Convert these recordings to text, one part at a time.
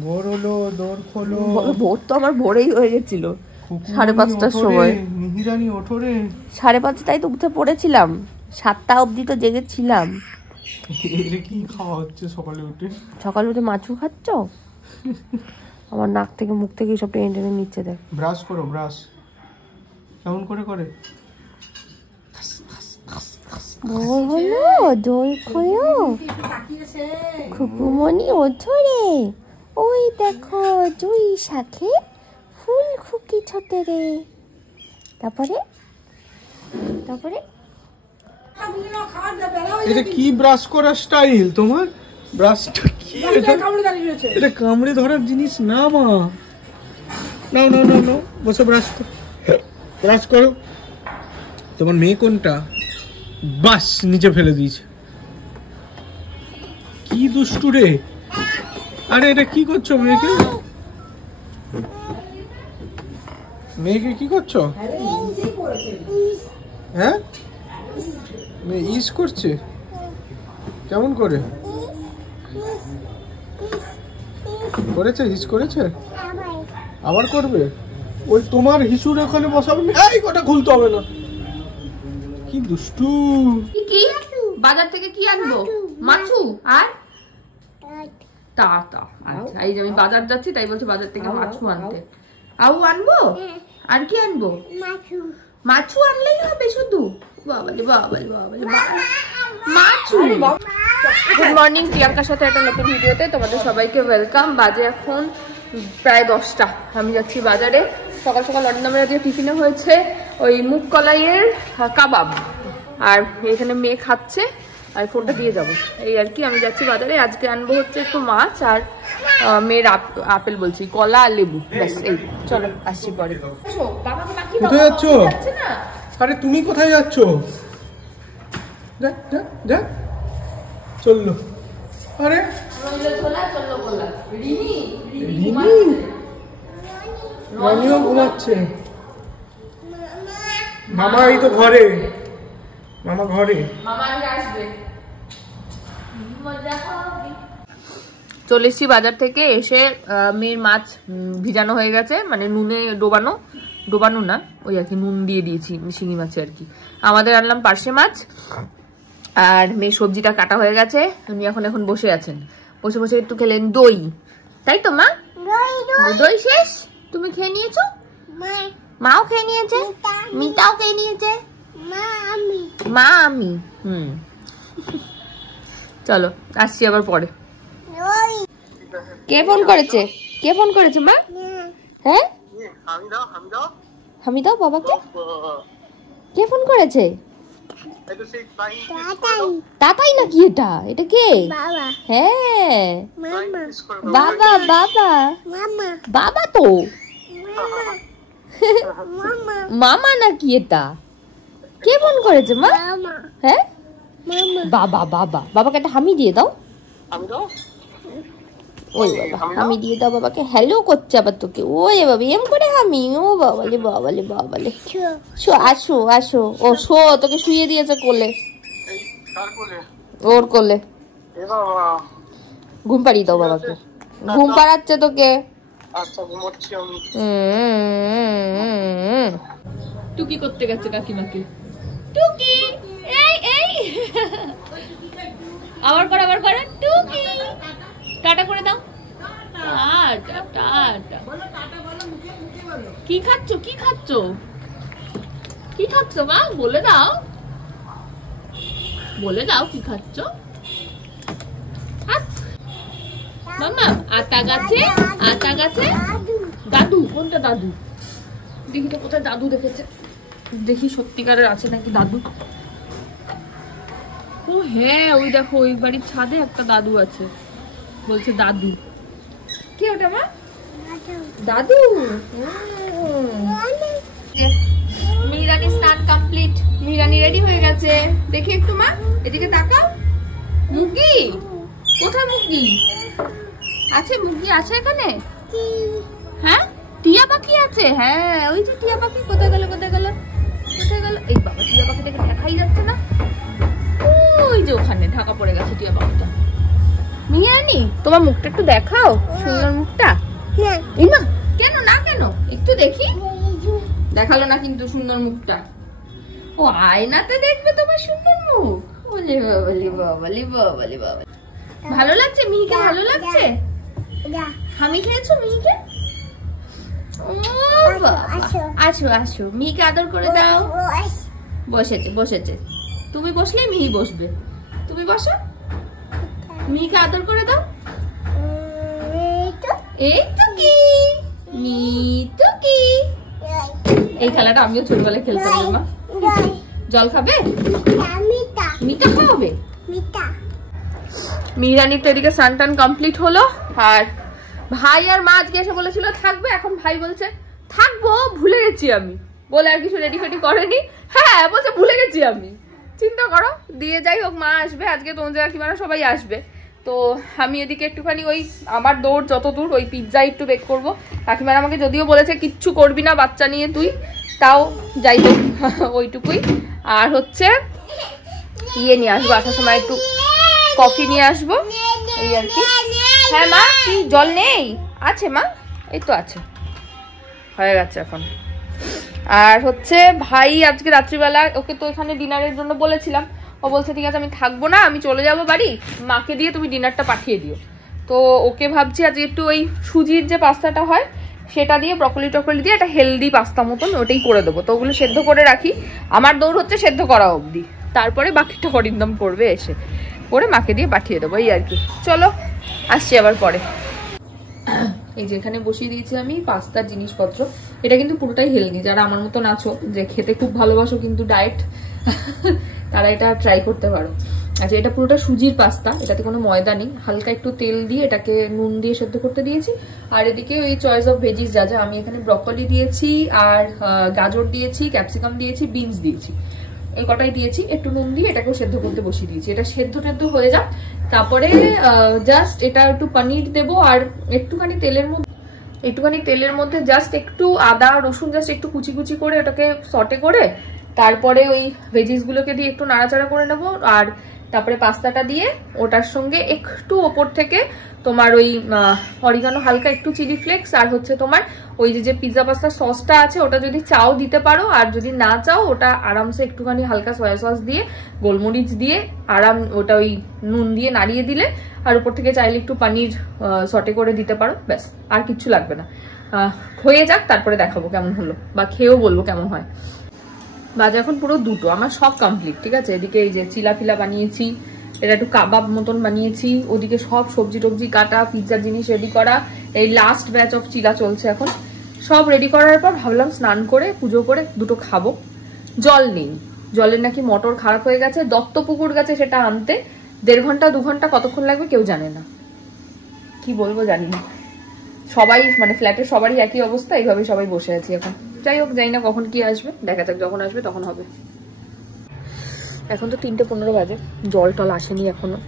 ভোর হলো, দৌড় খোলো। ভোর তো আমার ভোরেই হয়ে গেছিল, 5:30টার সময়। মিহিরানি ওঠো রে। 5:30টায় তো উঠে পড়েছিলাম, 7টা অবধি তো জেগেছিলাম। কি খাওয়া হচ্ছে সকালে উঠে? সকালে উঠে মাছু খাচ্ছ? আমার নাক থেকে মুখ থেকে সব টেনে টেনে নিচ্ছে। দেখ, ব্রাশ করো, ব্রাশ কেমন করে করে? ভোর হলো, জল খোলো, খুকুমনি ওঠো রে। ওই দেখো জুই শাখে ফুল খুকি ছোটে রে। তারপরে তারপরে এটা কি ব্রাশ করার স্টাইল তোমার? ব্রাশটা কি? এটা কামড়ে ধরার জিনিস না মা। নাও নাও নাও নাও, বসে ব্রাশ করো, ব্রাশ করো। তোমার মেয়ে কোনটা? বাস নিচে ফেলে দিয়েছে। কি দুষ্টু রে। আরে এটা কি করছো মেয়েকে? মেয়েকে কি করছো? হ্যাঁ, মেয়ে ইস করছে। কেমন করে করেছে? হিস করেছে, আবার করবে। ওই তোমার হিসুর ওখানে বসাবে। এই ওটা খুলতে হবে না। কি দুষ্টু। কি বাজার থেকে কি আনবো? মাছু আর টাটা। আচ্ছা, এই যে আমি বাজার যাচ্ছি তাই বলছি বাজার থেকে মাছু আনতে। আউ আনবো? আর কি আনবো? মাছু আনলেই হবে শুধু? বাবালে বাবালে বাবালে মাছু। গুড মর্নিং, প্রিয়াঙ্কার সাথে একটা নতুন ভিডিওতে তোমাদের সবাইকে ওয়েলকাম। বাজে এখন প্রায় 10টা। আমি যাচ্ছি বাজারে। সকাল সকাল অরিন্দমের আজকে টিফিনে হয়েছে ওই মুগ কলাইয়ের কাবাব, আর এখানে মেয়ে খাচ্ছে, আর ফোনটা দিয়ে যাবো এই আর কি। আমি যাচ্ছি বাজারে। আজকে আনবো হচ্ছে একটু মাছ আর মেয়ের আপেল বলছি, কলা আর লেবু, ব্যাস এই। চলো আসছি পরে। কোথায় যাচ্ছ? আরে তুমি কোথায় যাচ্ছ? চললো। আরে রানিও ঘুমাচ্ছে। মামা এই তো ঘরে। মামা ঘরে। চলে এসছি বাজার থেকে। এসে মেয়ের মাছ ভিজানো হয়ে গেছে, মানে নুনে ডোবানো না, ওই আর কি নুন দিয়ে দিয়েছি শিঙি মাছে আর কি। আমাদের আনলাম পার্শে মাছ, আর মেয়ের সবজিটা কাটা হয়ে গেছে। উনি এখন বসে আছেন, বসে বসে একটু খেলেন দই, তাই তো মা? দই শেষ? তুমি খেয়ে নিয়েছো? মাও খেয়ে নিয়েছে, মিতাও খেয়ে নিয়েছে, মা আমি। চলো আসছি আবার পরে। কে ফোন করেছে? কে ফোন করেছে মা? হ্যাঁ, আমি দাও বাবাকে। কে ফোন করেছে? তাতাই নাকি এটা? এটা কে? হ্যাঁ বাবা। বাবা বাবা তো মামা নাকি এটা? কে ফোন করেছে মা? হ্যাঁ বাবা। বাবাকে একটা হামি দিয়ে দাও। ওই বাবা, হামি দিয়ে দাও বাবাকে। হ্যালো করছে আবার তোকে। ওই বাবা এম করে হামি। ও বাবালে বাবালে বাবালে। আসো আসো। ও শো, তোকে শুয়ে দিয়েছে কোলে, ওর কোলে। ঘুম পাড়িয়ে দাও বাবাকে, ঘুম পাড়াচ্ছে তোকে। টুকি করতে গেছে কাকিমাকে। টুকি এই এই আবার কর টুকি। টাটা করে দাও। কি খাচ্ছ মা? বলে দাও কি খাচ্ছ। মামা আতা গাছে দাদু। কোনটা দাদু? দেখি তো কোথায় দাদু দেখেছে, দেখি সত্যিকারের আছে নাকি দাদু। ও হ্যাঁ, ওই দেখো ওই বাড়ির ছাদে একটা দাদু আছে, বলছে দাদু। কি ওটা মা? দাদু। মিহিরানি স্নান কমপ্লিট, মিহিরানি রেডি হয়ে গেছে। দেখি একটু মা, এদিকে তাকাও। মুগি কোথায়? মুগি আছে এখানে? হ্যাঁ, টিয়া পাখি আছে। হ্যাঁ ওই যে টিয়া পাখি। কোথায় গেল? এই বাবা, টিয়া পাখিটাকে দেখাই যাচ্ছে না। ওই যে ওখানে ঢাকা পড়ে গেছে টিয়া পাখিটা। মিহিরানি তোমার মুখটা একটু দেখাও, সুন্দর মুখ দেখালো না কিন্তু সুন্দর মুখটা। ও আয়নাতে দেখবে তোমার সুন্দর মুখ। ওলে বাবালি বাবালি বাবালি বাবা, ভালো লাগছে মিহিকে? ভালো লাগছে? আমি খেয়েছো মিহিকে? ও বাবা, আসো আসো, মিহিকে আদর করে দাও। বসেছে বসেছে, তুমি বসলেই মিহি বসবে। তুমি বসো, মিহিকে আদর করে দাও। এই তো কি মিতু কি, এই খেলাটা আমিও ছোটবেলায় খেলতাম। মা জল খাবে? মিঠা খাওয়াবে? মিহিরানির তো এদিকে স্নান টান কমপ্লিট হলো, আর ভাই আর মা আজকে এসে বলেছিল থাকবে, এখন ভাই বলছে থাকবো, ভুলে গেছি আমি, বলে আর কিছু রেডি ফেডি করেনি। হ্যাঁ বলছে ভুলে গেছি আমি, চিন্তা করো। দিয়ে যাই হোক, মা আসবে আজকে, তোমার কাকিমারা সবাই আসবে। তো আমি এদিকে একটুখানি ওই আমার দৌড় যত দূর, ওই পিৎজা একটু বেক করবো। কাকিমারা আমাকে যদিও বলেছে কিচ্ছু করবি না বাচ্চা নিয়ে তুই, তাও যাই হোক ওইটুকুই। আর হচ্ছে ইয়ে নিয়ে আসবো, আসার সময় একটু কফি নিয়ে আসবো, এই আর কি। হ্যাঁ মা, কি জল নেই? আছে মা, এই তো আছে, হয়ে গেছে এখন। আর হচ্ছে ভাই আজকে রাত্রিবেলা ওকে তো এখানে ডিনারের জন্য বলেছিলাম, ও বলছে ঠিক আছে আমি থাকবো না, আমি চলে যাব বাড়ি, মাকে দিয়ে তুমি ডিনারটা পাঠিয়ে দিও। তো ওকে ভাবছি আজকে একটু ওই সুজির যে পাস্তাটা হয় সেটা দিয়ে ব্রকলি টকলি দিয়ে একটা হেলদি পাস্তা মতন ওটাই করে দেবো। তো ওগুলো সেদ্ধ করে রাখি, আমার দৌড় হচ্ছে সেদ্ধ করা অবধি, তারপরে বাকিটা হরিন্দম করবে, এসে করে মাকে দিয়ে পাঠিয়ে দেবো, এই আর কি। চলো আসছি আবার পরে। এই যে এখানে বসিয়ে দিয়েছি আমি পাস্তার জিনিসপত্র। এটা কিন্তু পুরোটাই হেলদি, যারা আমার মতন আছো যে খেতে খুব ভালোবাসো কিন্তু ডায়েট, তারা এটা ট্রাই করতে পারো। আচ্ছা, এটা পুরোটা সুজির পাস্তা, এটাতে কোনো ময়দা নেই, হালকা একটু তেল দিয়ে এটাকে নুন দিয়ে সেদ্ধ করতে দিয়েছি। আর এদিকে ওই চয়েস অফ ভেজিস যা যা, আমি এখানে ব্রকলি দিয়েছি, আর গাজর দিয়েছি, ক্যাপসিকাম দিয়েছি, বিনস দিয়েছি, এই কটাই দিয়েছি। একটু নুন দিয়ে এটাকেও সেদ্ধ করতে বসিয়ে দিয়েছি। এটা সেদ্ধ টেদ্ধ হয়ে যাক, তারপরে জাস্ট এটা একটু পনির দেবো, আর একটুখানি তেলের মধ্যে জাস্ট একটু আদা রসুন জাস্ট একটু কুচি কুচি করে ওটাকে সটে করে, তারপরে ওই ভেজিস গুলোকে দিয়ে একটু নাড়াচাড়া করে নেবো। আর তারপরে পাস্তাটা দিয়ে ওটার সঙ্গে একটু ওপর থেকে তোমার ওই অরিগানো, হালকা একটু চিলি ফ্লেক্স, আর হচ্ছে তোমার ওই যে পিৎজা পাস্তা সসটা আছে ওটা যদি চাও দিতে পারো, আর যদি না চাও ওটা আরামসে একটুখানি হালকা সয়া সস দিয়ে গোলমরিচ দিয়ে ওটা ওই নুন দিয়ে নাড়িয়ে দিলে, আর উপর থেকে চাইলে একটু পনির সটে করে দিতে পারো, ব্যাস আর কিচ্ছু লাগবে না। হয়ে যাক, তারপরে দেখাবো কেমন হলো, বা খেয়েও বলবো কেমন হয়। বাজে এখন পুরো 2টো, আমার সব কমপ্লিট, ঠিক আছে। এদিকে এই যে চিলা ফিলা বানিয়েছি, এটা একটু কাবাব মতন বানিয়েছি, ওদিকে সব সবজি টবজি কাটা, পিৎজার জিনিস রেডি করা, এই লাস্ট ব্যাচ অফ চিলা চলছে এখন। সব রেডি করার পর ভাবলাম স্নান করে পুজো করে 2টো খাবো। জল নেই, জলের নাকি মোটর খারাপ হয়ে গেছে, দত্তপুকুর গেছে সেটা আনতে, 1.5 ঘন্টা 2 ঘন্টা কতক্ষণ লাগবে কেউ জানে না, কি বলবো জানি না। সবাই মানে ফ্ল্যাটের সবারই একই অবস্থা, এইভাবে সবাই বসে আছি এখন। যাই হোক, জানি না কখন কি আসবে, দেখা যাক, যখন আসবে তখন হবে। এখন তো 3:15 বাজে, জল টল আসেনি এখনো।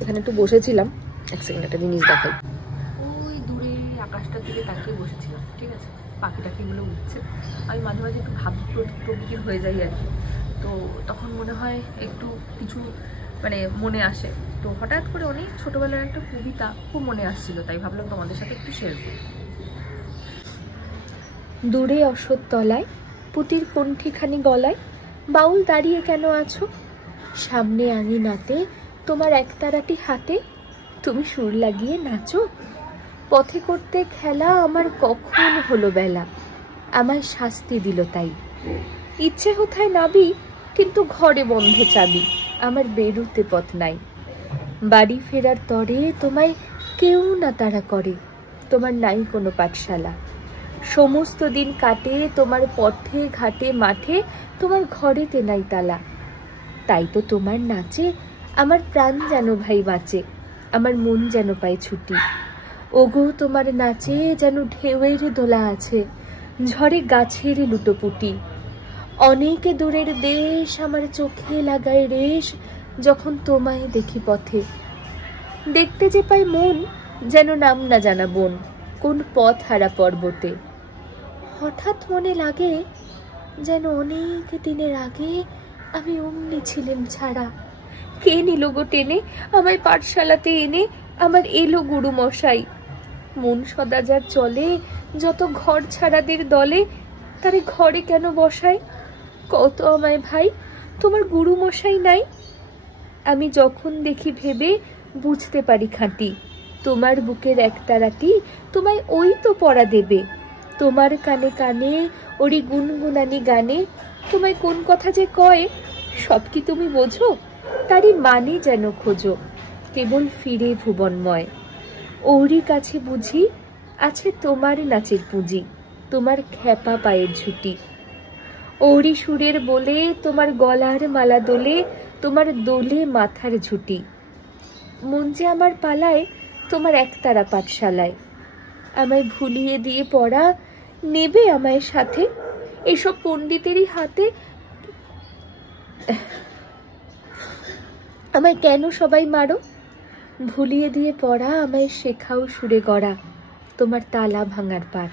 এখানে একটু বসেছিলাম, এক সেকেন্ড একটা জিনিস দেখাই। ওই দূরে আকাশটার দিকে তাকিয়ে বসেছিলাম, ঠিক আছে, পাখি টাকিগুলো উঠছে। আমি মাঝে মাঝে একটু ভাব প্রবৃত্তির হয়ে যাই আর কি, তো তখন মনে হয় একটু কিছু মানে মনে আসে। তো হঠাৎ করে অনেক ছোটবেলার একটা কবিতা খুব মনে আসছিল, তাই ভাবলাম তোমাদের সাথে একটু শেয়ার করি। দূরে অশ্বত্থ তলায় পুতির কণ্ঠিখানি গলায়, বাউল দাঁড়িয়ে কেন আছো, সামনে আঙিনাতে তোমার একতারাটি হাতে, তুমি সুর লাগিয়ে নাচো, পথে করতে খেলা আমার কখন হলো বেলা, আমায় শাস্তি দিল তাই, ইচ্ছে কোথায় নাবি কিন্তু ঘরে বন্ধ চাবি, আমার বেরুতে পথ নাই, বাড়ি ফেরার তরে তোমায় কেউ না তাড়া করে, তোমার নাই কোনো পাঠশালা, সমস্ত দিন কাটে তোমার পথে ঘাটে মাঠে, তোমার ঘরেতে নাই তালা, তাই তো তোমার নাচে আমার প্রাণ যেন ভাই বাঁচে, আমার মন যেন পায় ছুটি, ওগো তোমার নাচে যেন ঢেউয়ের দোলা আছে, ঝড়ে গাছের লুটোপুটি, অনেকে দূরের দেশ আমার চোখে লাগায় রেশ, যখন তোমায় দেখি পথে, দেখতে যে পাই মন যেন নাম না জানা বন, কোন পথ হারা পর্বতে, হঠাৎ মনে লাগে যেন অনেক দিনের আগে আমি অমনি ছিলেন ছাড়া, কে নিল গো টেনে আমায় পাঠশালাতে এনে, আমার এলো গুরু মশাই, মন সদা যার চলে যত ঘর ছাড়াদের দলে, তারে ঘরে কেন বসায়? কত আমায় ভাই, তোমার গুরু মশাই নাই? আমি যখন দেখি ভেবে বুঝতে পারি খাঁটি, তোমার বুকের একতারাটি তোমায় ওই তো পড়া দেবে। তোমার কানে কানে ওরি গুনগুনানি গানে তোমায় কোন কথা যে কয় সব কি তুমি বোঝো? তারই মানে যেন খোঁজো কেবল ফিরে ভুবনময়। ওরই কাছে বুঝি আছে তোমার নাচের পুঁজি, তোমার খ্যাপা পায়ের ঝুটি। ওরই সুরের বলে তোমার গলার মালা দোলে, তোমার দোলে মাথার ঝুটি। মন যে আমার পালায় তোমার একতারা পাঠশালায়। আমায় ভুলিয়ে দিয়ে পড়া নেবে আমায় সাথে, এসব পণ্ডিতেরই হাতে। আমায় কেন সবাই মারো? ভুলিয়ে দিয়ে পড়া আমায় শেখাও সুরে গড়া, তোমার তালা ভাঙার পাঠ।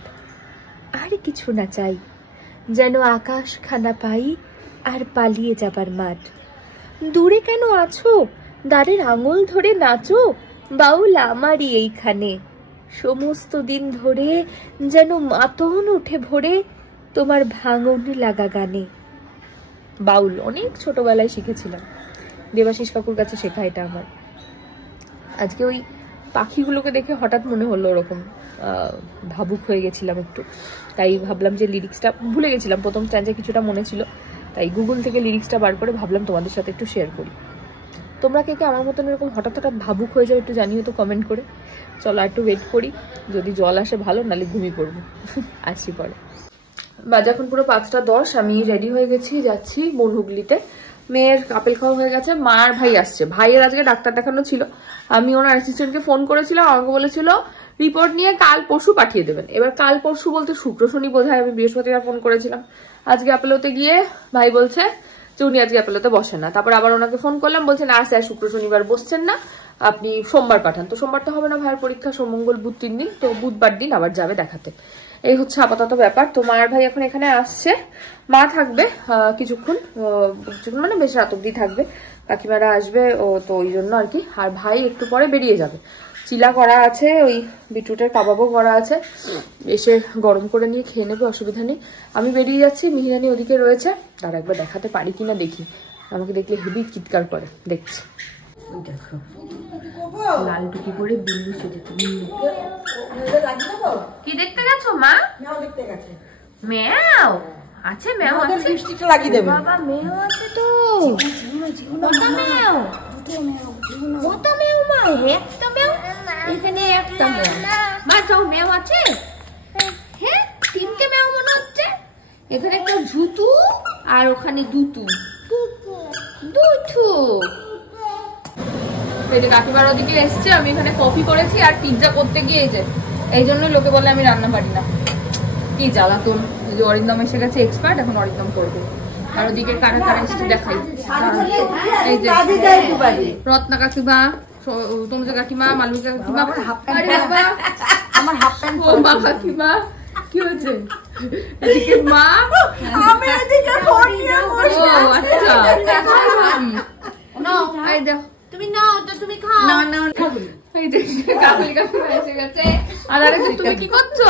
আর কিছু না চাই, যেন আকাশ খানা পাই আর পালিয়ে যাবার মাঠ। দূরে কেন আছো? দ্বারের আঙুল ধরে নাচো, বাউল আমারই এইখানে। সমস্ত দিন ধরে যেন মাতন উঠে ভরে তোমার ভাঙন লাগা গানে। বাউল অনেক ছোটবেলায় শিখেছিলাম, দেবাশিস কাকুর কাছে শেখা এটা আমার। আজকে ওই পাখিগুলোকে দেখে হঠাৎ মনে হলো ওরকম ভাবুক হয়ে গেছিলাম একটু, তাই ভাবলাম যে লিরিক্সটা ভুলে গেছিলাম, প্রথম স্ট্যান্ডে কিছুটা মনে ছিল, তাই গুগল থেকে লিরিক্সটা বার করে ভাবলাম তোমাদের সাথে একটু শেয়ার করি। তোমরা কে কে আমার মতন এরকম হঠাৎ হঠাৎ ভাবুক হয়ে যাও একটু জানিও তো কমেন্ট করে। চলো একটু ওয়েট করি, যদি জল আসে ভালো, নাহলে ঘুমিয়ে পড়বো। আসছি পরে। বাজে এখন পুরো 5টা 10, আমি রেডি হয়ে গেছি, যাচ্ছি বনহুগলিতে। মেয়ের আপেল খাওয়া হয়ে গেছে, মার ভাই আসছে, ভাইয়ের আজকে ডাক্তার দেখানো ছিল। আমি ওনার অ্যাসিস্ট্যান্টকে ফোন করেছিলাম, আমাকে বলেছিল রিপোর্ট নিয়ে কাল পরশু পাঠিয়ে দেবেন। এবার কাল পরশু বলতে শুক্র শনি বোধহয়, আমি বৃহস্পতিবার ফোন করেছিলাম। আজকে অ্যাপেলোতে গিয়ে ভাই বলছে যে উনি আজকে অ্যাপেলোতে বসেন না। তারপর আবার ওনাকে ফোন করলাম, বলছেন না স্যার শুক্র শনিবার বসছেন না, আপনি সোমবার পাঠান। তো সোমবার তো হবে না, ভাইয়ের পরীক্ষা, সোম মঙ্গল বুধ 3 দিন, তো বুধবার দিন আবার যাবে দেখাতে। এই হচ্ছে আপাতত ব্যাপার। তো মার ভাই এখন এখানে আসছে, মা থাকবে কিছুক্ষণ মানে বেশ রাত অব্দি থাকবে, কাকিমারা আসবে ও, তো ওই জন্য আর কি। আর ভাই একটু পরে বেরিয়ে যাবে, চিলা করা আছে, ওই বিটরুটের কাবাবও করা আছে, এসে গরম করে নিয়ে খেয়ে নেবে, অসুবিধা নেই। আমি বেরিয়ে যাচ্ছি, মিহিরানি ওদিকে রয়েছে, তার একবার দেখাতে পারি কিনা দেখি, আমাকে দেখলে হেভি চিৎকার করে। দেখছি লাল টুকি করে বিন্দু সেজেছে। কি দেখতে গেছো মা? ম্যাও আছে, ম্যাও আছে, বৃষ্টিটা লাগিয়ে দেবে বাবা, ম্যাও আছে তো। কটা ম্যাও? কটা ম্যাও মা? একটা ম্যাও, এখানে একটা ম্যাও। মা যাও, ম্যাও আছে? হ্যাঁ 3টে ম্যাও মনে হচ্ছে। এখানে একটা ঝুতু আর ওখানে দুটু। এই যে কাকিমার ওদিকে এসছে, আমি এখানে কফি করেছি আর পিৎজা করতে গিয়ে এই জন্য লোকে বলে আমি রান্না পারি না। কি জ্বালাতন। ওই যে অরিন্দম এসে গেছে এক্সপার্ট, এখন অরিন্দম করবে। আর ওদিকে কারা কারা এসছে দেখাই। এই যে রত্না কাকিমা, তনুজা কাকিমা, মালবিকা কাকিমা, আমার হাফ প্যান্ট মা কাকিমা। কি হয়েছে? এদিকে মা, আমি এদিকে ফোন নিয়ে বসে আছি। আচ্ছা এই দেখো, তুমি নাও তো, তুমি খাও। না না খাবো। এই যে কাকুলি কাকিমা এসে গেছে। আর আরেকজন তুমি কি করছো?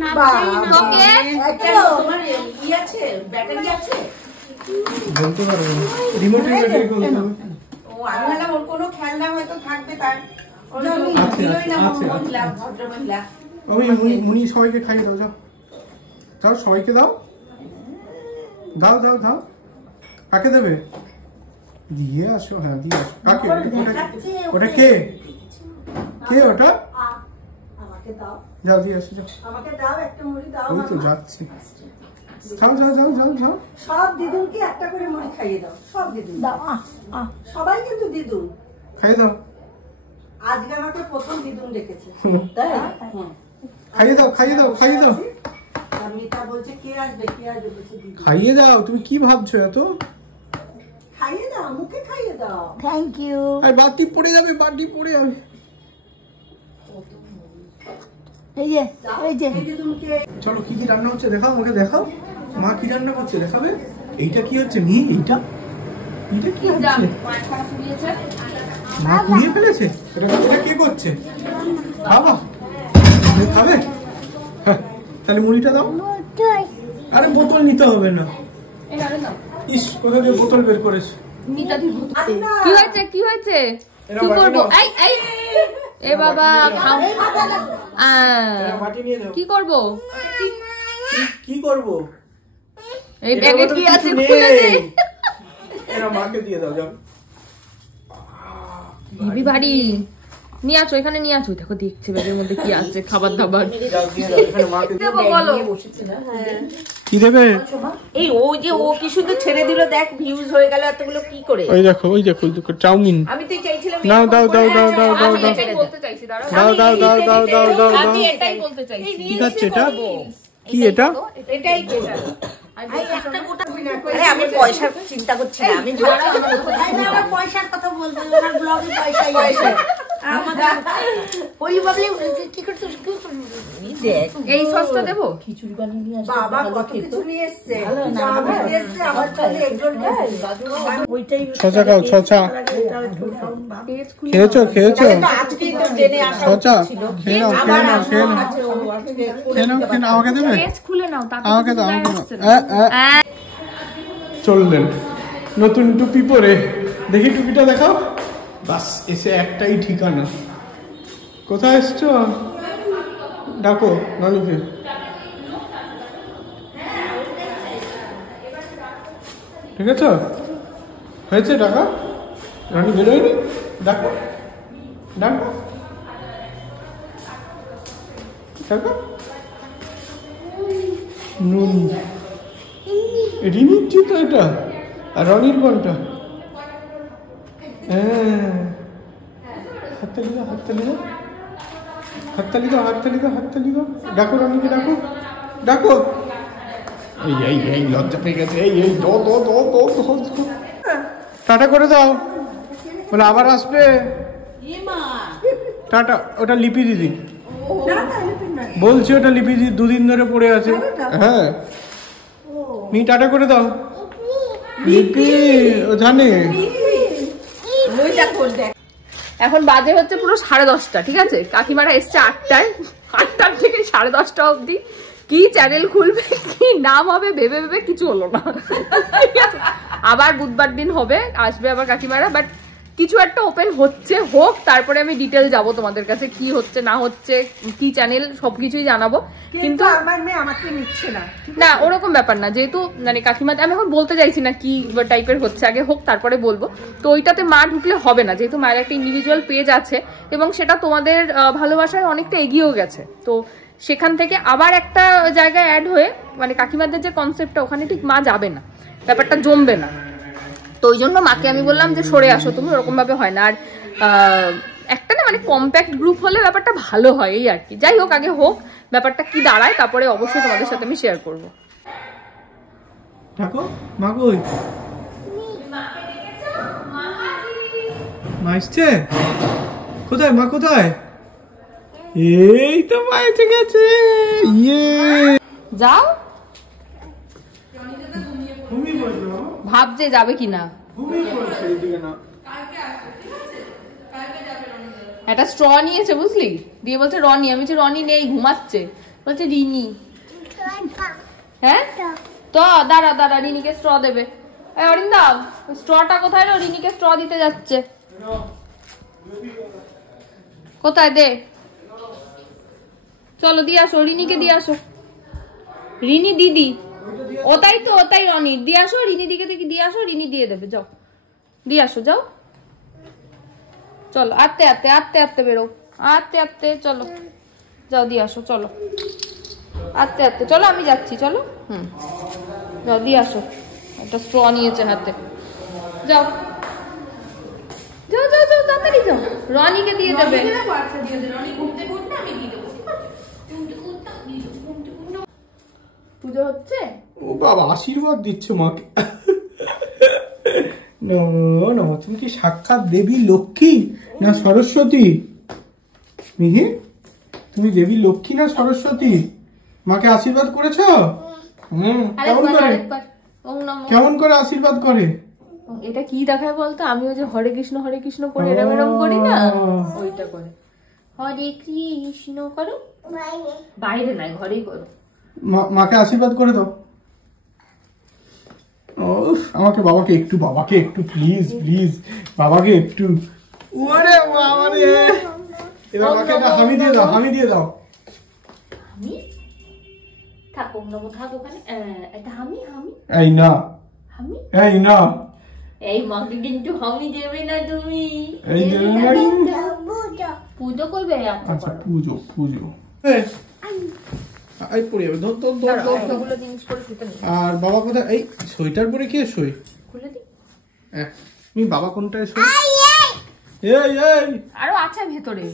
না ওকে তোমার ই আছে, ব্যাটারি আছে বলতে পারবো, রিমোটের ব্যাটারি বলতে হবে। ও আমি বললাম ওর কোনো খেলনা হয়তো থাকবে, তার দিলই না মহিলা, ভদ্র মহিলা। ওই মুনি সবাইকে খাইয়ে দাও, যাও যাও সবাইকে দাও, দাও দাও দাও। কাকে দেবে? দিয়ে আসো। হ্যাঁ দিয়ে আসো। কাকে? ওটা কে? কে ওটা? আমাকে দাও, যাও দিয়ে আসো, যাও আমাকে দাও, একটা মুড়ি দাও। ওই তো যাচ্ছি, যাও যাও যাও যাও যাও। সব দিদুনকে একটা করে মুড়ি খাইয়ে দাও, সব দিদুন দাও। সবাই কিন্তু দিদুন খাইয়ে দাও। আজকে আমাকে প্রথম দিদুন ডেকেছে, তাই? খাইয়ে দাও খাইয়ে দাও খাইয়ে দাও। মিতা বলছে কে আসবে কে আসবে, বলছে দিদুন। খাইয়ে দাও, তুমি কি ভাবছো এত? খাইয়ে দাও, মুখে খাইয়ে দাও। Thank you. আর বাটি পড়ে যাবে, বাটি পড়ে যাবে। এই যে এই যে চলো, কি কি রান্না হচ্ছে দেখাও, আমাকে দেখাও। মা কি রান্না করছে দেখাবে। এইটা কি হচ্ছে নি? এইটা এটা কি হচ্ছে? মা পুড়িয়ে ফেলেছে। এটা কে করছে? বাবা খাবে? হ্যাঁ তাহলে মুড়িটা দাও। আরে বোতল নিতে হবে না। ইস, কোথা থেকে বোতল বের করেছে? কি হয়েছে কি হয়েছে? কি করবো? এ বাবা খাও। কি করবো? কি করবো? এই ব্যাগে কি আছে খুলে দে। এরা মাকে দিয়ে দাও, যাও। হেভি ভারী। নিয়ে আসো, এখানে নিয়ে আসো। দেখো দেখছে ব্যাগের মধ্যে কি আছে, খাবার দাবার। কি দেবে? এই ও যে ও কি শুধু ছেড়ে দিল, দেখ ভিউজ হয়ে গেল এতগুলো, কি করে? ওই দেখো ওই দেখো চাউমিন। আমি তো চাইছিলাম নাও, দাও দাও দাও দাও দাও আমি দাও এটাই বলতে চাইছি, দাঁড়াও। দাও দাও দাও দাও দাও দাও দাও। আমি এটাই বলতে চাইছি। কি খাচ্ছে এটা? কি এটা? এটাই আরে আমি পয়সার চিন্তা করছি না, আমি পয়সার কথা বলবো, ওনার ব্লগে পয়সাই আছে। এই সসটা দেবো? খিচুড়ি বানিয়ে নিয়ে আসবে, বাবা কত কিছু নিয়ে এসেছে। ওইটাই ছচা খাও, ছচা। খেয়েছো খেয়েছো? আজকেই তো জেনে আসা ছচা ছিল। খেয়ে নাও, খেয়ে নাও, খেয়ে নাও, খেয়ে নাও, খেয়ে নাও। আমাকে দেবে? পেজ খুলে নাও, আমাকে দাও, আমাকে দাও। চললেন নতুন টুপি পরে, দেখি টুপিটা দেখাও। বাস, এসে একটাই ঠিকানা। কোথায় এসছো? ডাকো নানুকে। ঠিক আছে, হয়েছে ডাকা? রানী বেরোয়নি? ডাকো ডাকো ডাকো। নুনি, রিনির জুতো এটা, আর রনির কোনটা? হ্যাঁ, হাততালি দাও, হাততালি দাও, হাততালি দাও, হাততালি দাও, হাততালি দাও। ডাকো রনিকে, ডাকো ডাকো। এই এই এই লজ্জা পেয়ে গেছে। এই এই দো দো দো দো দো। টাটা করে দাও, বলে আবার আসবে। টাটা। ওটা লিপি দিদি বলছি, ওটা লিপি দিদি দুদিন ধরে পড়ে আছে। হ্যাঁ, মি টাটা করে দাও। লিপি ও জানে। এখন বাজে হচ্ছে পুরো 10:30, ঠিক আছে? কাকিমারা এসছে 8টায়, 8টার থেকে 10:30 অবধি কি চ্যানেল খুলবে, কি নাম হবে ভেবে ভেবে কিছু হলো না। আবার বুধবার দিন হবে, আসবে আবার কাকিমারা। বাট কিছু একটা ওপেন হচ্ছে, হোক, তারপরে আমি ডিটেল যাবো তোমাদের কাছে, কি হচ্ছে না হচ্ছে, কি চ্যানেল, সবকিছুই জানাবো। কিন্তু আমার মেয়ে আমাকে নিচ্ছে না, না ওরকম ব্যাপার না, যেহেতু মানে কাকিমাতে আমি এখন বলতে চাইছি না কি টাইপের হচ্ছে, আগে হোক তারপরে বলবো। তো ওইটাতে মা ঢুকলে হবে না, যেহেতু মায়ের একটা ইন্ডিভিজুয়াল পেজ আছে এবং সেটা তোমাদের ভালোবাসায় অনেকটা এগিয়েও গেছে। তো সেখান থেকে আবার একটা জায়গায় অ্যাড হয়ে মানে কাকিমাদের যে কনসেপ্টটা, ওখানে ঠিক মা যাবে না, ব্যাপারটা জমবে না। তো ওই জন্য মাকে আমি বললাম যে সরে আসো তুমি, ওরকম ভাবে হয় না। আর একটা না মানে কম্প্যাক্ট গ্রুপ হলে ব্যাপারটা ভালো হয়, এই আর কি। যাই হোক, আগে হোক, ব্যাপারটা কি দাঁড়ায় তারপরে অবশ্যই তোমাদের সাথে আমি শেয়ার করবো। ডাকো মা কই? মা এসছে? কোথায় মা, কোথায়? এই তো মা এসে গেছে। ইয়ে, যাও, ঘুমিয়ে পড়ছে বাবা, ভাবছে যাবে কিনা। ঘুমিয়ে পড়ছে। এদিকে না, একটা স্ট্র নিয়েছে বুঝলি, দিয়ে বলছে রনি। আমি বলছি রনি নেই, ঘুমাচ্ছে। বলছে রিনি। হ্যাঁ তো দাঁড়া দাঁড়া, রিনিকে স্ট্র দেবে। অরিন্দা, স্ট্রটা কোথায়? রিনিকে স্ট্র দিতে যাচ্ছে। কোথায় দে, চলো দিয়ে আসো, রিনিকে দিয়ে আসো। রিনি দিদি, ওটাই তো, ওটাই রনি। দিয়ে আসো, রিনি দিকে দিয়ে আসো, রিনি দিয়ে দেবে। যাও দিয়ে আসো, যাও চলো। আস্তে আস্তে আস্তে আস্তে বেরো, আস্তে আস্তে চলো, যাও দিয়ে আসো, চলো আস্তে আস্তে চলো, আমি যাচ্ছি, চলো। যাও দিয়ে আসো। একটা স্ট্র নিয়েছে হাতে, যাও যাও যাও যাও, তাড়াতাড়ি যাও। রনিকে দিয়ে দেবে। পুজো হচ্ছে? ও বাবা, আশীর্বাদ দিচ্ছে মাকে। না, তুমি কি সাক্ষাৎ দেবী লক্ষ্মী না সরস্বতী? মিহি, তুমি দেবী লক্ষ্মী না সরস্বতী? মাকে আশীর্বাদ করেছো? কেমন করে, কেমন করে আশীর্বাদ করে? এটা কি দেখায় বলতো? আমিও যে হরে কৃষ্ণ করে এরম এরম করি না, ওইটা করে হরে কৃষ্ণ করো। বাইরে নাই, ঘরেই করো। মাকে আশীর্বাদ করে দাও। আমাকে বাবাকে একটু প্লিজ প্লিজ, বাবাকে একটু। ওরে বাবা রে, এবার আমাকে একটা হামি দিয়ে দাও, হামি দিয়ে দাও। হামি থাক, ওমরামো থাক ওখানে। একটা হামি, হামি, এই না, হামি, এই না, এই মাকে কিন্তু হামি দেবে না তুমি। এই যে পুজো করবে? আচ্ছা পুজো, পুজো এই পড়ে যাবে, ধর ধর ধর ধর। ওগুলো জিনিস করে খেতে নেই। আর বাবা কোথায়? এই সোয়েটার পরে কে শোয়? খুলে দি। তুমি বাবা কোনটায় শোয়? এই এই আরো আছে ভেতরে,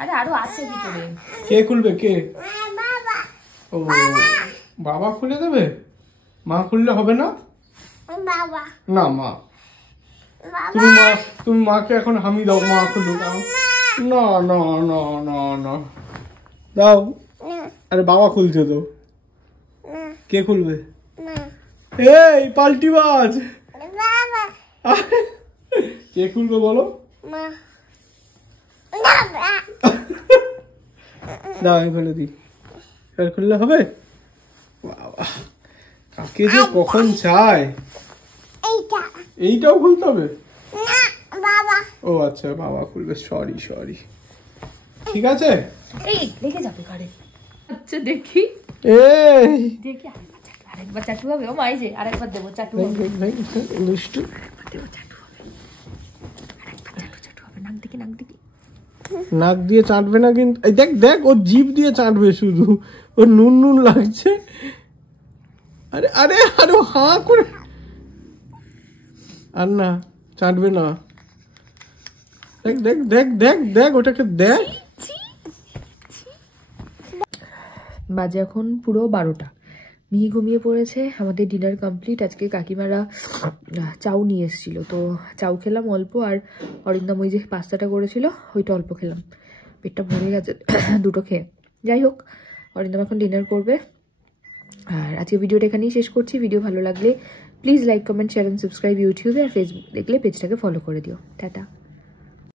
আরে আরো আছে ভিতরে। কে খুলবে? কে? ও বাবা খুলে দেবে? মা খুললে হবে না? না মা, তুমি মাকে এখন হামি দাও, মা খুলুক। না না না না না, দাও। আরে বাবা খুলছে তো, কে খুলবে? এই পাল্টিবাজ, কে খুলবে বলো? দাও আমি খুলে দিই। এবার খুললে হবে? বাবা, কাকে যে কখন চায়। এইটাও খুলতে হবে? ও আচ্ছা, বাবা খুলবে। সরি সরি, ঠিক আছে। এই লেগে যাবে ঘরে। আচ্ছা দেখি, এই দেখি আরেকবার চাটু হবে। ও মাই যে আরেকবার দেবো চাটু হবে, দুষ্টু। দেবো চাটু হবে, আরেকবার চাটু চাটু হবে। নাক দেখি, নাক দেখি। নাক দিয়ে চাটবে না কিন্তু, এই দেখ দেখ, ও জিভ দিয়ে চাটবে শুধু, ওর নুন নুন লাগছে। আরে আরে আরে, হাঁ করে। আর না, চাটবে না। দেখ দেখ দেখ দেখ দেখ, ওটাকে দেখ। বাজে এখন পুরো 12টা। মিহি ঘুমিয়ে পড়েছে। আমাদের ডিনার কমপ্লিট। আজকে কাকিমারা চাউ নিয়ে এসেছিলো, তো চাউ খেলাম অল্প, আর অরিন্দম ওই যে পাস্তাটা করেছিল ওইটা অল্প খেলাম। পেটটা ভরে গেছে দুটো খেয়ে। যাই হোক, অরিন্দম এখন ডিনার করবে। আর আজকে ভিডিওটা এখানেই শেষ করছি। ভিডিও ভালো লাগলে please like, comment, share and subscribe ইউটিউবে, আর ফেসবুক দেখলে পেজটাকে ফলো করে দিও। টাটা।